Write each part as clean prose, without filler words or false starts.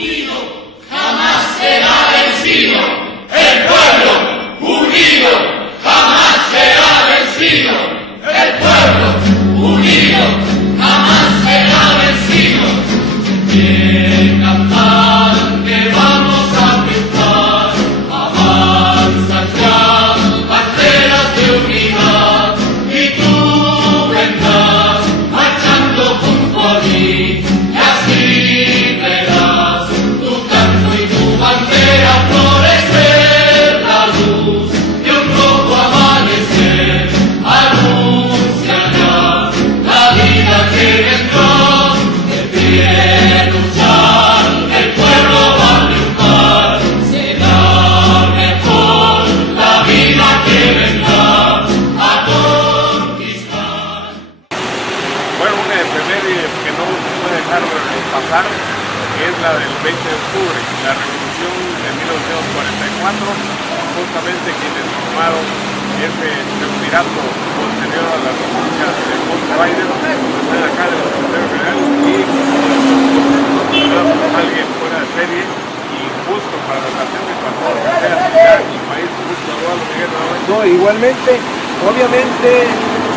unido jamás será vencido. El pueblo unido jamás será vencido. El pueblo unido jamás será vencido. Bien cantar que vamos a triunfar. Avanza ya, banderas de unidad. Y tú vendrás marchando junto a mí. Y así verás tu canto y tu bandera florecer. La luz de un rojo amanecer anuncia ya la vida que vendrá. De pie luchar, el pueblo va a triunfar. Será mejor la vida que vendrá a conquistar. Bueno, una efeméride que no se puede dejar pasar es la del 20 de octubre, la revolución de 1944, justamente quienes formaron ese triunvirato posterior a la renuncia de Paul Biden, están acá en el secretario general y alguien fuera de serie y justo para la nación de Ecuador, que sea el país justo Eduardo Miguel nuevamente. No, igualmente, obviamente,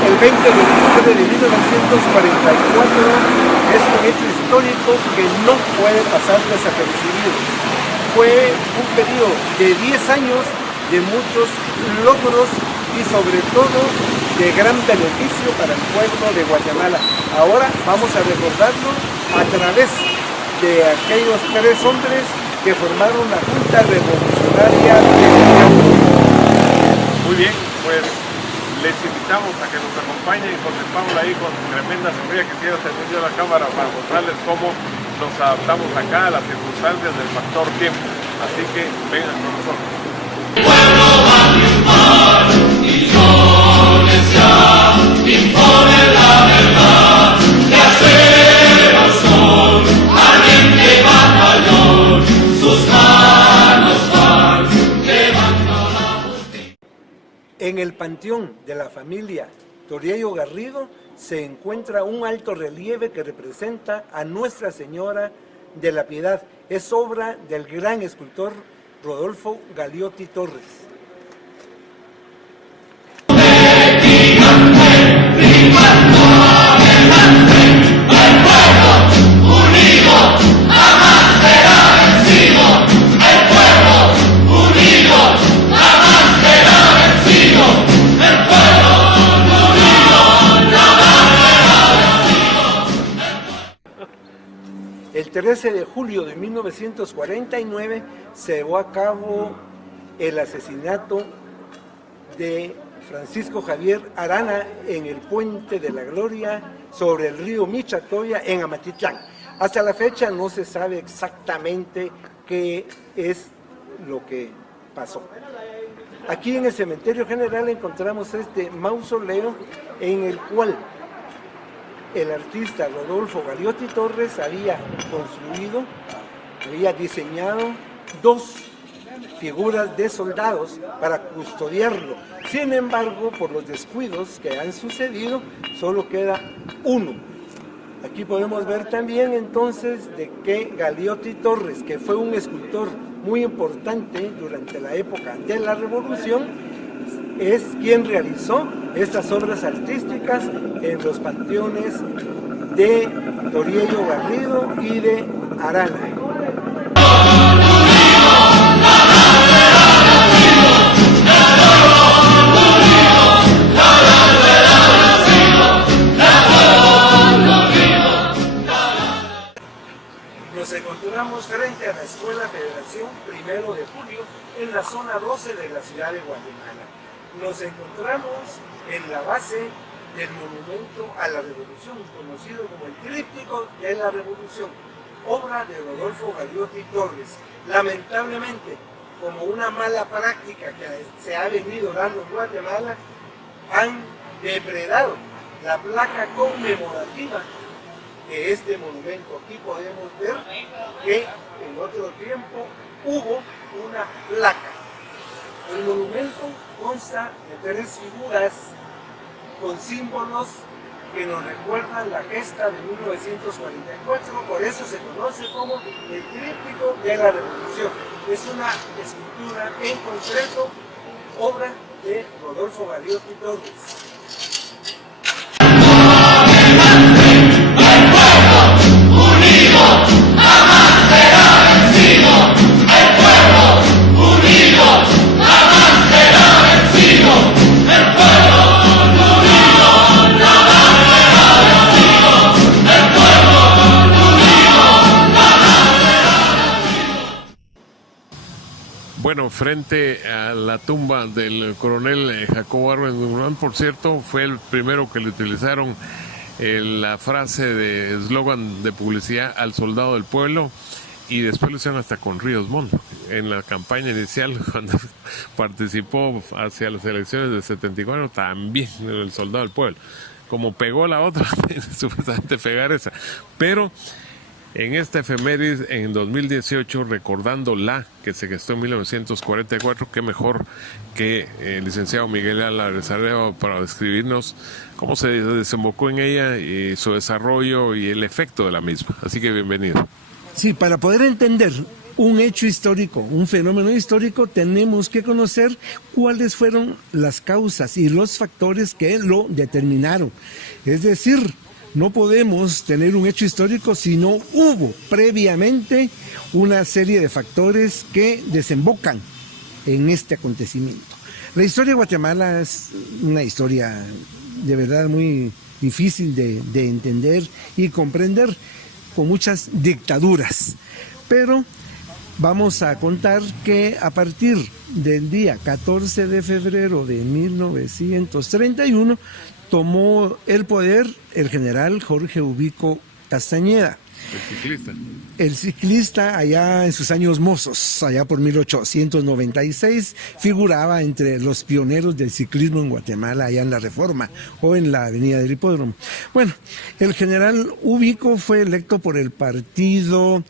el 20 de octubre de 1944 es un hecho histórico que no puede pasar desapercibido. Fue un periodo de 10 años de muchos logros y sobre todo de gran beneficio para el pueblo de Guatemala. Ahora vamos a recordarlo a través de aquellos 3 hombres que formaron la Junta Revolucionaria de Muy bien, pues les invitamos a que nos acompañen y contemplamos ahí con tremenda sonrisa que tiene atendido la cámara para mostrarles cómo nos adaptamos acá a las circunstancias del factor tiempo. Así que vengan con nosotros. El pueblo va a triunfar, millones ya imponen la verdad. De acero son, ardiente batallón, sus manos van llevando la justicia. En el panteón de la familia Toriello Garrido se encuentra un alto relieve que representa a Nuestra Señora de la Piedad. Es obra del gran escultor Rodolfo Galiotti Torres. El 13 de julio de 1949 se llevó a cabo el asesinato de Francisco Javier Arana en el Puente de la Gloria sobre el río Michatoya en Amatitlán. Hasta la fecha no se sabe exactamente qué es lo que pasó. Aquí en el Cementerio General encontramos este mausoleo en el cual el artista Rodolfo Galiotti Torres había construido, había diseñado 2 figuras de soldados para custodiarlo. Sin embargo, por los descuidos que han sucedido, solo queda 1. Aquí podemos ver también entonces de que Galiotti Torres, que fue un escultor muy importante durante la época de la Revolución, es quien realizó estas obras artísticas en los panteones de Toriello Garrido y de Arana. Nos encontramos frente a la Escuela Federación 1 de Julio en la zona 12 de la ciudad de Guatemala. Nos encontramos en la base del Monumento a la Revolución, conocido como el Tríptico de la Revolución, obra de Rodolfo Galiotti Torres. Lamentablemente, como una mala práctica que se ha venido dando en Guatemala, han depredado la placa conmemorativa de este monumento. Aquí podemos ver que en otro tiempo hubo una placa. El monumento consta de 3 figuras con símbolos que nos recuerda la gesta de 1944, por eso se conoce como el tríptico de la revolución. Es una escultura en concreto, obra de Rodolfo Galeotti Torres. Bueno, frente a la tumba del coronel Jacobo Arbenz Guzmán, por cierto, fue el primero que le utilizaron la frase de eslogan de publicidad al soldado del pueblo, y después lo hicieron hasta con Ríos Montt en la campaña inicial cuando participó hacia las elecciones del 74, también el soldado del pueblo. Como pegó la otra, supuestamente pegar esa, pero en esta efemérides, en 2018, recordando la que se gestó en 1944, qué mejor que el licenciado Miguel Álvarez Arevalo para describirnos cómo se desembocó en ella y su desarrollo y el efecto de la misma. Así que bienvenido. Sí, para poder entender un hecho histórico, un fenómeno histórico, tenemos que conocer cuáles fueron las causas y los factores que lo determinaron. Es decir, no podemos tener un hecho histórico si no hubo previamente una serie de factores que desembocan en este acontecimiento. La historia de Guatemala es una historia de verdad muy difícil de entender y comprender, con muchas dictaduras. Pero vamos a contar que a partir del día 14 de febrero de 1931 tomó el poder el general Jorge Ubico Castañeda. El ciclista allá en sus años mozos, allá por 1896, figuraba entre los pioneros del ciclismo en Guatemala, allá en la Reforma o en la avenida del Hipódromo. Bueno, el general Ubico fue electo por el partido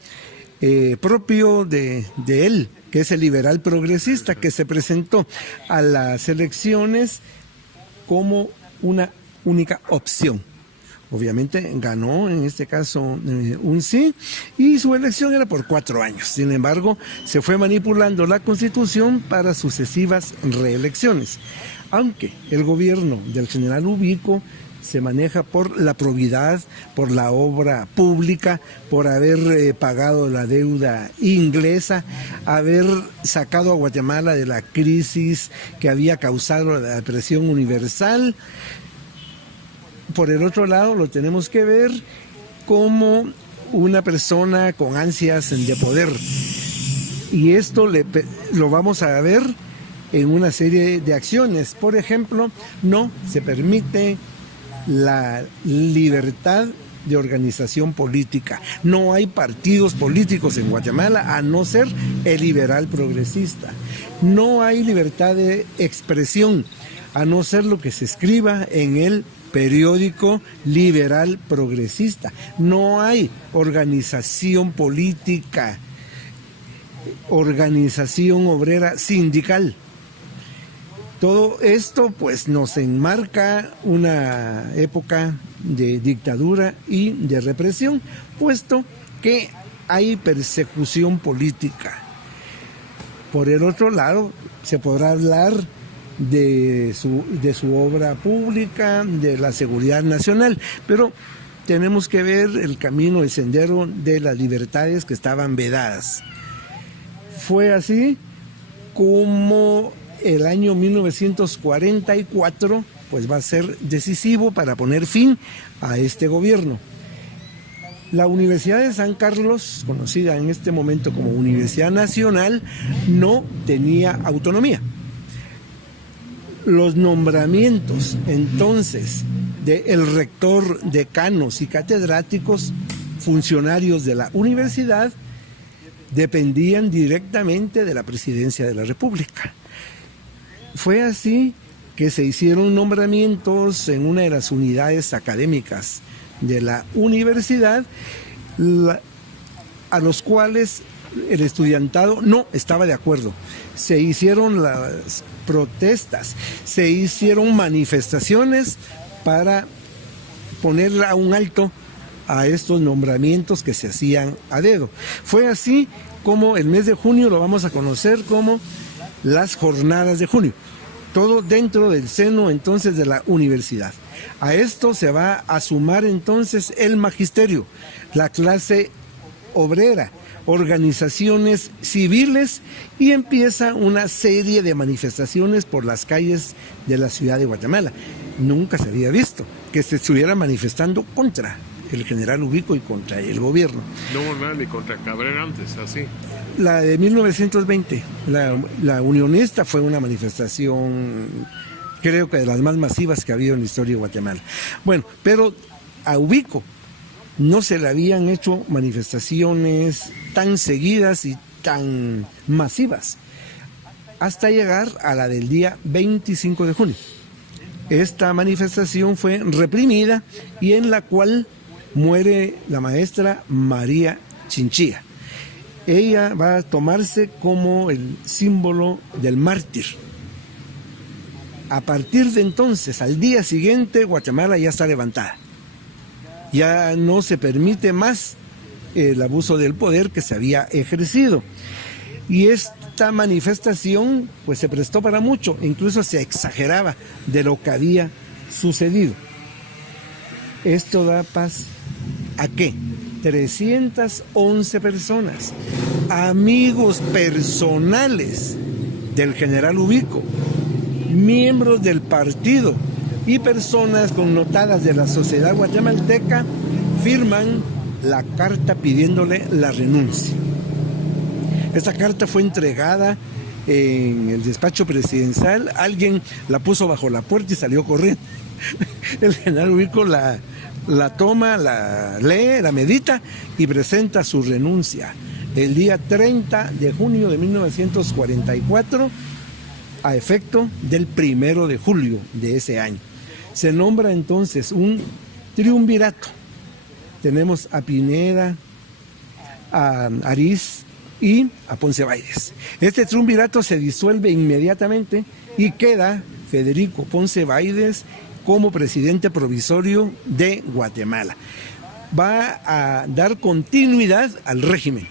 propio de él, que es el Liberal Progresista, que se presentó a las elecciones como una única opción. Obviamente ganó, en este caso, un sí, y su elección era por 4 años. Sin embargo, se fue manipulando la Constitución para sucesivas reelecciones. Aunque el gobierno del general Ubico se maneja por la probidad, por la obra pública, por haber pagado la deuda inglesa, haber sacado a Guatemala de la crisis que había causado la depresión universal. Por el otro lado, lo tenemos que ver como una persona con ansias de poder. Y esto lo vamos a ver en una serie de acciones. Por ejemplo, no se permite la libertad de organización política. No hay partidos políticos en Guatemala a no ser el Liberal Progresista. No hay libertad de expresión a no ser lo que se escriba en el periódico Liberal Progresista. No hay organización política, organización obrera sindical. Todo esto pues nos enmarca una época de dictadura y de represión, puesto que hay persecución política. Por el otro lado, se podrá hablar de su obra pública, de la seguridad nacional, pero tenemos que ver el camino, el sendero de las libertades que estaban vedadas. Fue así como el año 1944 pues va a ser decisivo para poner fin a este gobierno. La Universidad de San Carlos, conocida en este momento como Universidad Nacional, no tenía autonomía. Los nombramientos entonces del rector, decanos y catedráticos, funcionarios de la universidad, dependían directamente de la Presidencia de la República. Fue así que se hicieron nombramientos en una de las unidades académicas de la universidad, a los cuales el estudiantado no estaba de acuerdo. Se hicieron las protestas, se hicieron manifestaciones para poner a un alto a estos nombramientos que se hacían a dedo. Fue así como el mes de junio lo vamos a conocer como las jornadas de junio, todo dentro del seno entonces de la universidad. A esto se va a sumar entonces el magisterio, la clase obrera, organizaciones civiles, y empieza una serie de manifestaciones por las calles de la ciudad de Guatemala. Nunca se había visto que se estuviera manifestando contra el general Ubico y contra el gobierno. No hubo nada ni contra Cabrera antes, así. La de 1920, la unionista, fue una manifestación, creo que de las más masivas que ha habido en la historia de Guatemala. Bueno, pero a Ubico no se le habían hecho manifestaciones tan seguidas y tan masivas, hasta llegar a la del día 25 de junio. Esta manifestación fue reprimida y en la cual muere la maestra María Chinchilla. Ella va a tomarse como el símbolo del mártir. A partir de entonces, al día siguiente, Guatemala ya está levantada. Ya no se permite más el abuso del poder que se había ejercido. Y esta manifestación pues se prestó para mucho, incluso se exageraba de lo que había sucedido. Esto da paz ¿a qué? 311 personas, amigos personales del general Ubico, miembros del partido y personas connotadas de la sociedad guatemalteca firman la carta pidiéndole la renuncia. Esta carta fue entregada en el despacho presidencial, alguien la puso bajo la puerta y salió corriendo. El general Ubico la toma, la lee, la medita y presenta su renuncia el día 30 de junio de 1944 a efecto del 1 de julio de ese año. Se nombra entonces un triunvirato. Tenemos a Pineda, a Ariz y a Ponce Baides. Este triunvirato se disuelve inmediatamente y queda Federico Ponce Baides como presidente provisorio de Guatemala. Va a dar continuidad al régimen.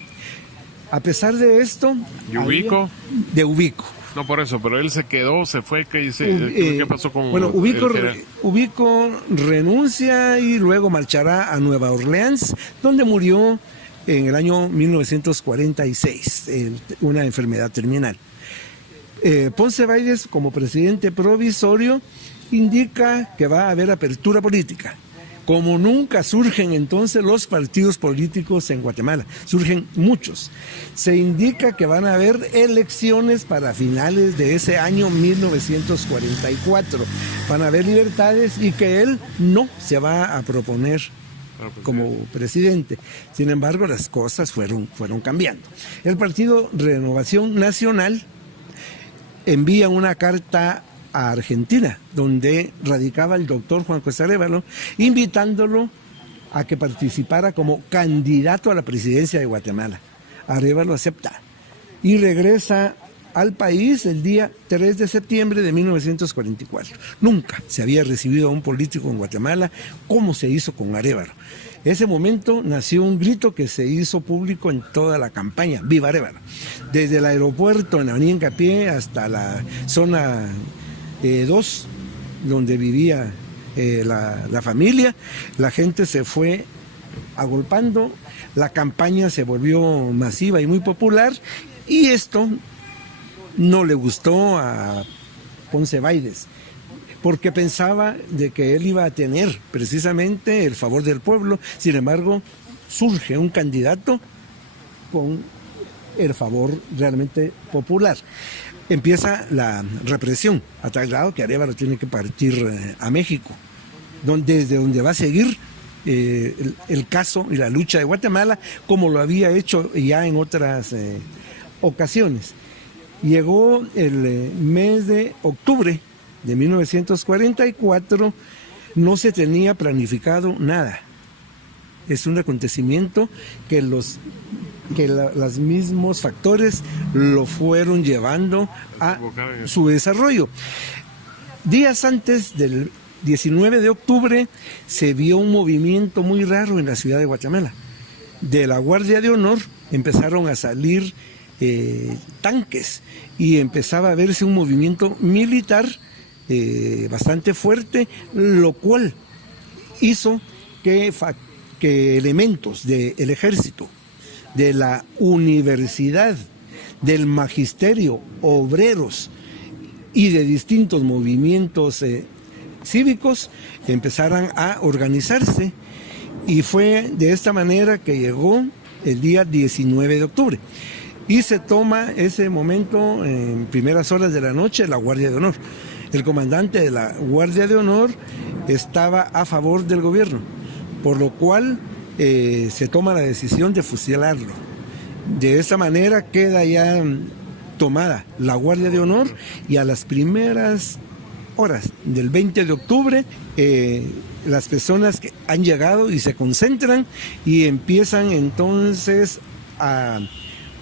A pesar de esto... ¿Y Ubico? De Ubico. No por eso, pero él se quedó, se fue, ¿qué pasó con bueno, Ubico renuncia y luego marchará a Nueva Orleans, donde murió en el año 1946, una enfermedad terminal. Ponce Baides, como presidente provisorio, indica que va a haber apertura política. Como nunca surgen entonces los partidos políticos en Guatemala, surgen muchos. Se indica que van a haber elecciones para finales de ese año 1944. Van a haber libertades y que él no se va a proponer como presidente. Sin embargo, las cosas fueron cambiando. El partido Renovación Nacional envía una carta a Argentina, donde radicaba el doctor Juan José Arévalo, invitándolo a que participara como candidato a la presidencia de Guatemala. Arévalo acepta y regresa al país el día 3 de septiembre de 1944. Nunca se había recibido a un político en Guatemala como se hizo con Arévalo. Ese momento nació un grito que se hizo público en toda la campaña: ¡Viva Arévalo! Desde el aeropuerto en Avenida Hincapié hasta la zona 2, donde vivía la familia, la gente se fue agolpando, la campaña se volvió masiva y muy popular, y esto no le gustó a Ponce Baides, porque pensaba de que él iba a tener precisamente el favor del pueblo. Sin embargo, surge un candidato con el favor realmente popular. Empieza la represión, a tal grado que Arévalo tiene que partir a México, desde donde va a seguir el caso y la lucha de Guatemala, como lo había hecho ya en otras ocasiones. Llegó el mes de octubre de 1944, no se tenía planificado nada. Es un acontecimiento que los mismos factores lo fueron llevando a su desarrollo. Días antes del 19 de octubre se vio un movimiento muy raro en la ciudad de Guatemala. De la Guardia de Honor empezaron a salir tanques y empezaba a verse un movimiento militar bastante fuerte, lo cual hizo que elementos del ejército, de la universidad, del magisterio, obreros y de distintos movimientos cívicos empezaran a organizarse, y fue de esta manera que llegó el día 19 de octubre. Y se toma ese momento en primeras horas de la noche la Guardia de Honor. El comandante de la Guardia de Honor estaba a favor del gobierno, por lo cual se toma la decisión de fusilarlo. De esta manera queda ya tomada la Guardia de Honor, y a las primeras horas del 20 de octubre las personas que han llegado y se concentran y empiezan entonces a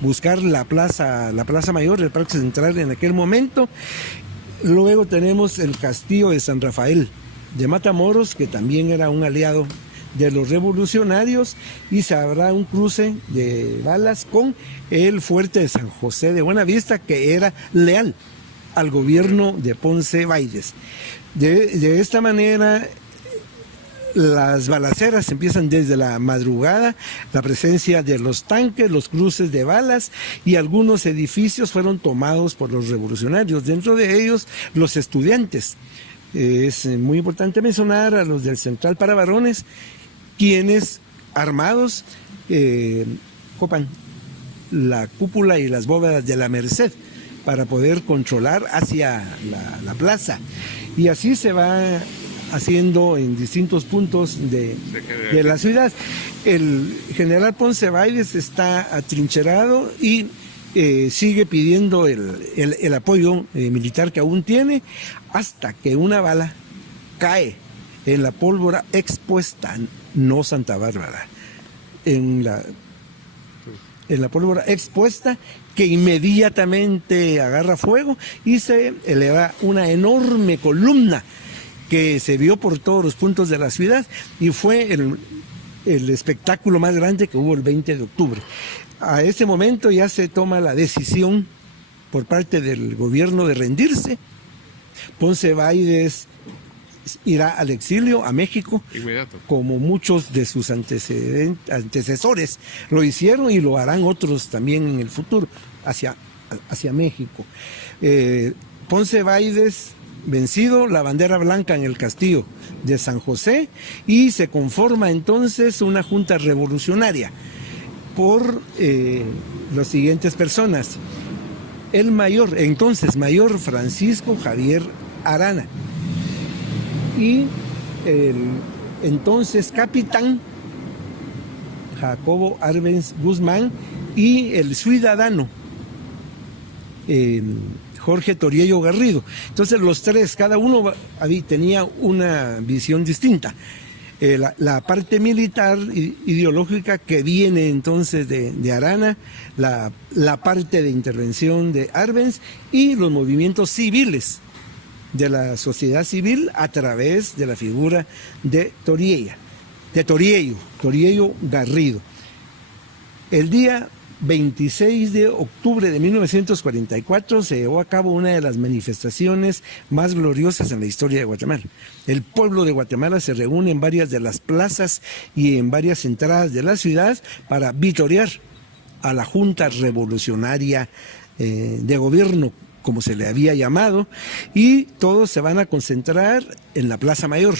buscar la plaza mayor, el Parque Central en aquel momento. Luego tenemos el castillo de San Rafael de Matamoros, que también era un aliado de los revolucionarios, y se habrá un cruce de balas con el fuerte de San José de Buenavista, que era leal al gobierno de Ponce Báidez. De esta manera, las balaceras empiezan desde la madrugada, la presencia de los tanques, los cruces de balas, y algunos edificios fueron tomados por los revolucionarios, dentro de ellos los estudiantes. Es muy importante mencionar a los del Central para Varones, quienes armados copan la cúpula y las bóvedas de la Merced para poder controlar hacia la plaza. Y así se va haciendo en distintos puntos de la ciudad. El general Ponce Báidez está atrincherado y sigue pidiendo el apoyo militar que aún tiene, hasta que una bala cae en la pólvora expuesta, no Santa Bárbara, en la pólvora expuesta, que inmediatamente agarra fuego y se eleva una enorme columna que se vio por todos los puntos de la ciudad, y fue el espectáculo más grande que hubo el 20 de octubre. A este momento ya se toma la decisión por parte del gobierno de rendirse. Ponce Báidez irá al exilio a México, inmediato, como muchos de sus antecesores lo hicieron, y lo harán otros también en el futuro, hacia México. Ponce Báidez vencido, la bandera blanca en el castillo de San José, y se conforma entonces una junta revolucionaria por las siguientes personas. El mayor Francisco Javier Arana, y el entonces capitán Jacobo Arbenz Guzmán, y el ciudadano Jorge Toriello Garrido. Entonces los tres, cada uno tenía una visión distinta. La parte militar ideológica que viene entonces de Arana, la parte de intervención de Arbenz, y los movimientos civiles de la sociedad civil a través de la figura de Toriello Garrido. El día 26 de octubre de 1944 se llevó a cabo una de las manifestaciones más gloriosas en la historia de Guatemala. El pueblo de Guatemala se reúne en varias de las plazas y en varias entradas de la ciudad para vitorear a la Junta Revolucionaria de Gobierno, como se le había llamado, y todos se van a concentrar en la Plaza Mayor.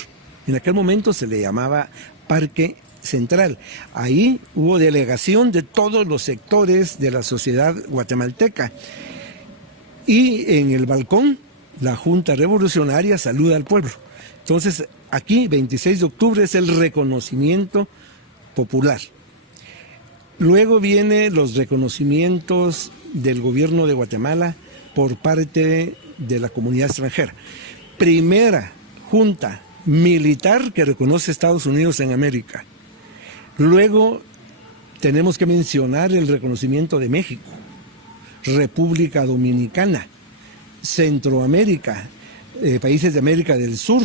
En aquel momento se le llamaba Parque Central. Ahí hubo delegación de todos los sectores de la sociedad guatemalteca, y en el balcón la Junta Revolucionaria saluda al pueblo. Entonces aquí 26 de octubre es el reconocimiento popular. Luego vienen los reconocimientos del gobierno de Guatemala por parte de la comunidad extranjera. Primera junta militar que reconoce Estados Unidos en América. Luego tenemos que mencionar el reconocimiento de México, República Dominicana, Centroamérica, países de América del Sur,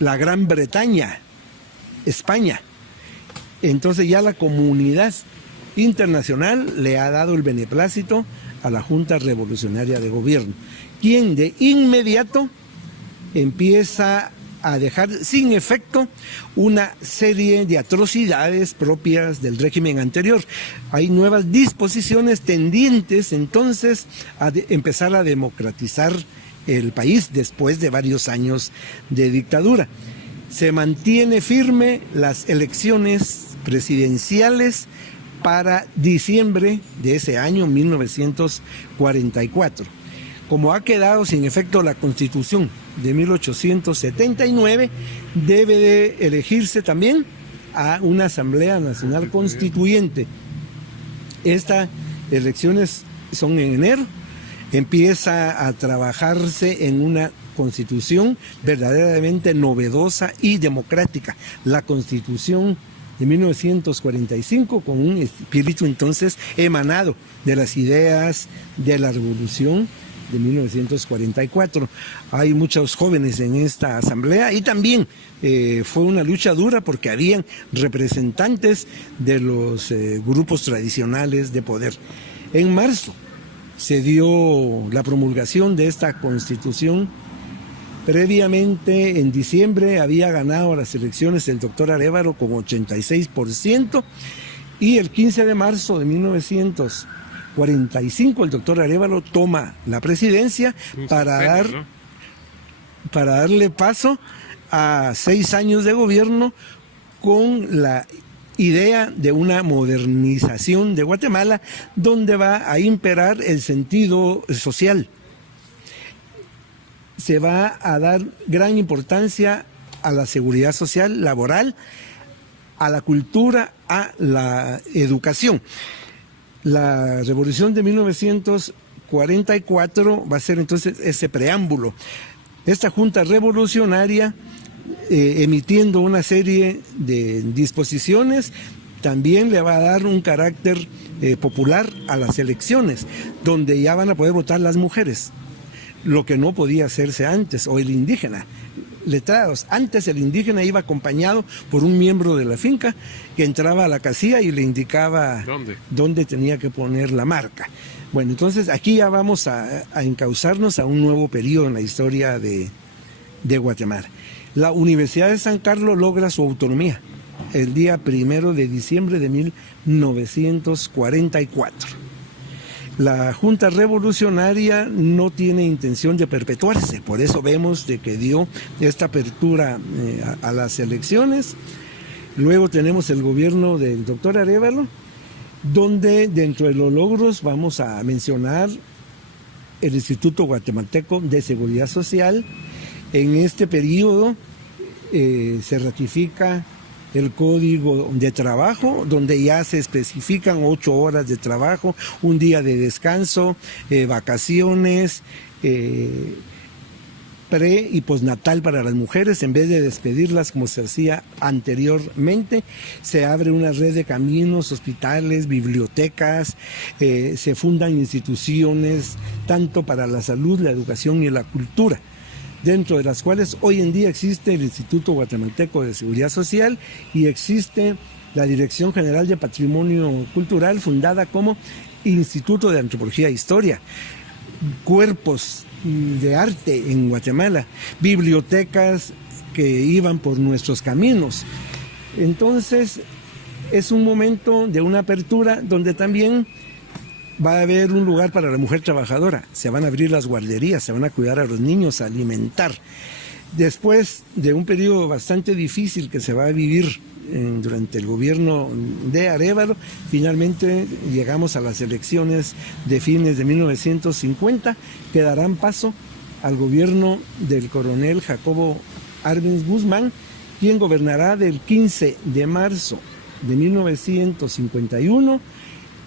la Gran Bretaña, España. Entonces ya la comunidad internacional le ha dado el beneplácito a la Junta Revolucionaria de Gobierno, quien de inmediato empieza a dejar sin efecto una serie de atrocidades propias del régimen anterior. Hay nuevas disposiciones tendientes entonces a empezar a democratizar el país después de varios años de dictadura. Se mantiene firme las elecciones presidenciales para diciembre de ese año 1944. Como ha quedado sin efecto la Constitución de 1879, debe de elegirse también a una Asamblea Nacional Constituyente. Estas elecciones son en enero, empieza a trabajarse en una Constitución verdaderamente novedosa y democrática, la Constitución de 1945, con un espíritu entonces emanado de las ideas de la Revolución de 1944. Hay muchos jóvenes en esta asamblea y también fue una lucha dura porque habían representantes de los grupos tradicionales de poder. En marzo se dio la promulgación de esta Constitución. Previamente, en diciembre, había ganado las elecciones el doctor Arévalo con 86%, y el 15 de marzo de 1945 el doctor Arévalo toma la presidencia para darle paso a 6 años de gobierno con la idea de una modernización de Guatemala, donde va a imperar el sentido social. Se va a dar gran importancia a la seguridad social, laboral, a la cultura, a la educación. La revolución de 1944 va a ser entonces ese preámbulo. Esta Junta Revolucionaria, emitiendo una serie de disposiciones, también le va a dar un carácter popular a las elecciones, donde ya van a poder votar las mujeres, lo que no podía hacerse antes, o el indígena. Letrados. Antes el indígena iba acompañado por un miembro de la finca que entraba a la casilla y le indicaba dónde tenía que poner la marca. Bueno, entonces aquí ya vamos a encauzarnos a un nuevo periodo en la historia de Guatemala. La Universidad de San Carlos logra su autonomía el día 1 de diciembre de 1944. La Junta Revolucionaria no tiene intención de perpetuarse, por eso vemos de que dio esta apertura a las elecciones. Luego tenemos el gobierno del doctor Arévalo, donde dentro de los logros vamos a mencionar el Instituto Guatemalteco de Seguridad Social. En este periodo se ratifica el Código de Trabajo, donde ya se especifican 8 horas de trabajo, un día de descanso, vacaciones, pre y posnatal para las mujeres. En vez de despedirlas como se hacía anteriormente, se abre una red de caminos, hospitales, bibliotecas, se fundan instituciones tanto para la salud, la educación y la cultura, dentro de las cuales hoy en día existe el Instituto Guatemalteco de Seguridad Social y existe la Dirección General de Patrimonio Cultural, fundada como Instituto de Antropología e Historia, cuerpos de arte en Guatemala, bibliotecas que iban por nuestros caminos. Entonces es un momento de una apertura donde también va a haber un lugar para la mujer trabajadora, se van a abrir las guarderías, se van a cuidar a los niños, a alimentar. Después de un periodo bastante difícil que se va a vivir durante el gobierno de Arévalo, finalmente llegamos a las elecciones de fines de 1950, que darán paso al gobierno del coronel Jacobo Arbenz Guzmán, quien gobernará del 15 de marzo de 1951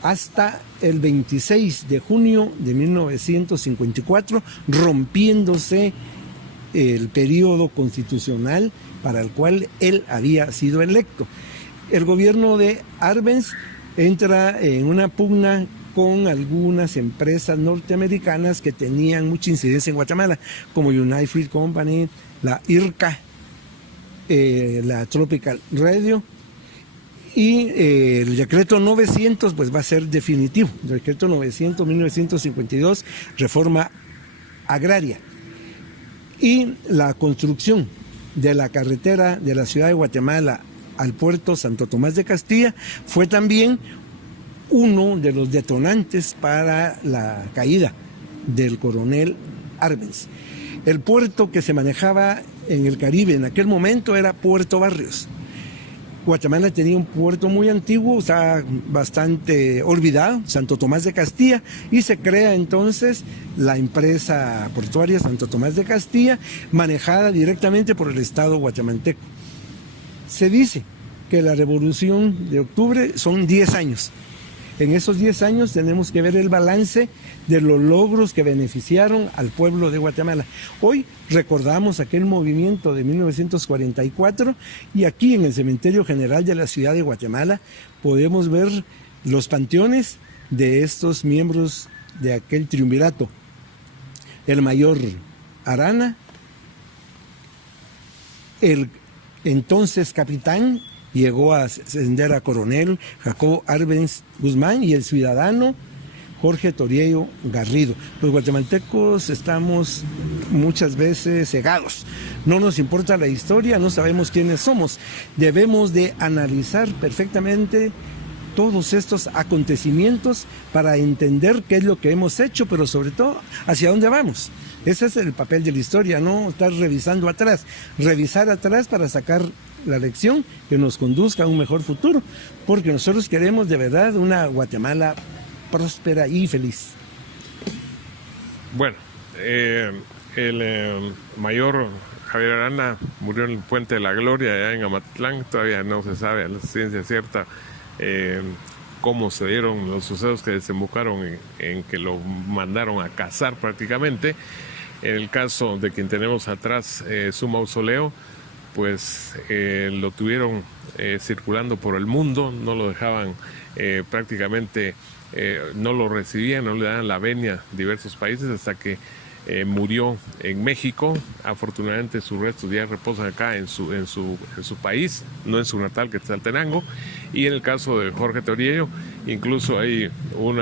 hasta el 26 de junio de 1954, rompiéndose el periodo constitucional para el cual él había sido electo. El gobierno de Arbenz entra en una pugna con algunas empresas norteamericanas que tenían mucha incidencia en Guatemala, como United Fruit Company, la IRCA, la Tropical Radio, y el decreto 900 pues va a ser definitivo, el decreto 900-1952, reforma agraria, y la construcción de la carretera de la ciudad de Guatemala al puerto Santo Tomás de Castilla fue también uno de los detonantes para la caída del coronel Arbenz. El puerto que se manejaba en el Caribe en aquel momento era Puerto Barrios. Guatemala tenía un puerto muy antiguo, estaba bastante olvidado, Santo Tomás de Castilla, y se crea entonces la empresa portuaria Santo Tomás de Castilla, manejada directamente por el Estado guatemalteco. Se dice que la Revolución de Octubre son 10 años. En esos 10 años tenemos que ver el balance de los logros que beneficiaron al pueblo de Guatemala. Hoy recordamos aquel movimiento de 1944 y aquí en el Cementerio General de la Ciudad de Guatemala podemos ver los panteones de estos miembros de aquel triunvirato. El mayor Arana, el entonces capitán, llegó a ascender a coronel Jacobo Arbenz Guzmán, y el ciudadano Jorge Toriello Garrido. Los guatemaltecos estamos muchas veces cegados. No nos importa la historia, no sabemos quiénes somos. Debemos de analizar perfectamente todos estos acontecimientos para entender qué es lo que hemos hecho, pero sobre todo hacia dónde vamos. Ese es el papel de la historia, no estar revisando atrás. Revisar atrás para sacar la lección que nos conduzca a un mejor futuro, porque nosotros queremos de verdad una Guatemala próspera y feliz. Bueno, el mayor Javier Arana murió en el Puente de la Gloria, allá en Amatlán. Todavía no se sabe a la ciencia cierta cómo se dieron los sucesos que desembocaron en que lo mandaron a cazar prácticamente. En el caso de quien tenemos atrás, su mausoleo, pues lo tuvieron circulando por el mundo, no lo dejaban prácticamente, no lo recibían, no le daban la venia a diversos países hasta que murió en México. Afortunadamente sus restos ya reposan acá en su país, no en su natal, que es Quetzaltenango. Y en el caso de Jorge Toriello, incluso hay un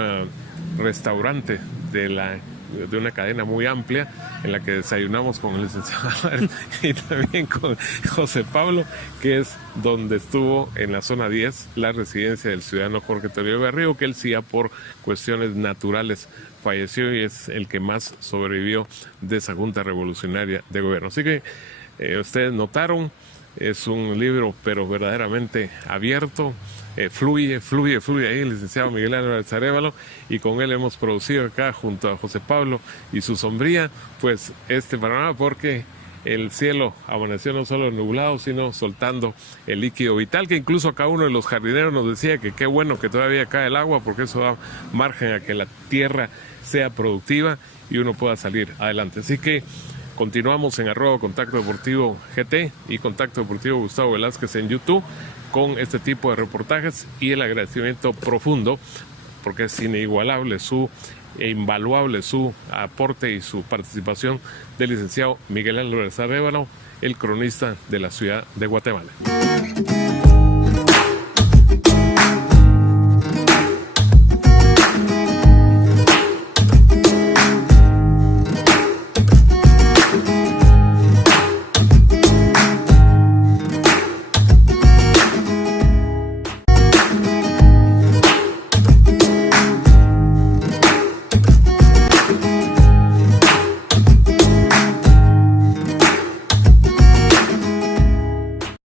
restaurante de una cadena muy amplia en la que desayunamos con el licenciado y también con José Pablo, que es donde estuvo en la zona 10 la residencia del ciudadano Jorge Toriello Garrido, que él sí ya por cuestiones naturales falleció y es el que más sobrevivió de esa Junta Revolucionaria de Gobierno. Así que ustedes notaron, es un libro pero verdaderamente abierto. Fluye ahí el licenciado Miguel Álvarez Arévalo, y con él hemos producido acá junto a José Pablo y su sombría pues este panorama, porque el cielo amaneció no solo nublado, sino soltando el líquido vital, que incluso acá uno de los jardineros nos decía que qué bueno que todavía cae el agua, porque eso da margen a que la tierra sea productiva y uno pueda salir adelante. Así que continuamos en @Contacto Deportivo GT y Contacto Deportivo Gustavo Velázquez en YouTube con este tipo de reportajes, y el agradecimiento profundo, porque es inigualable e invaluable su aporte y su participación, del licenciado Miguel Álvarez Arévalo, el cronista de la ciudad de Guatemala.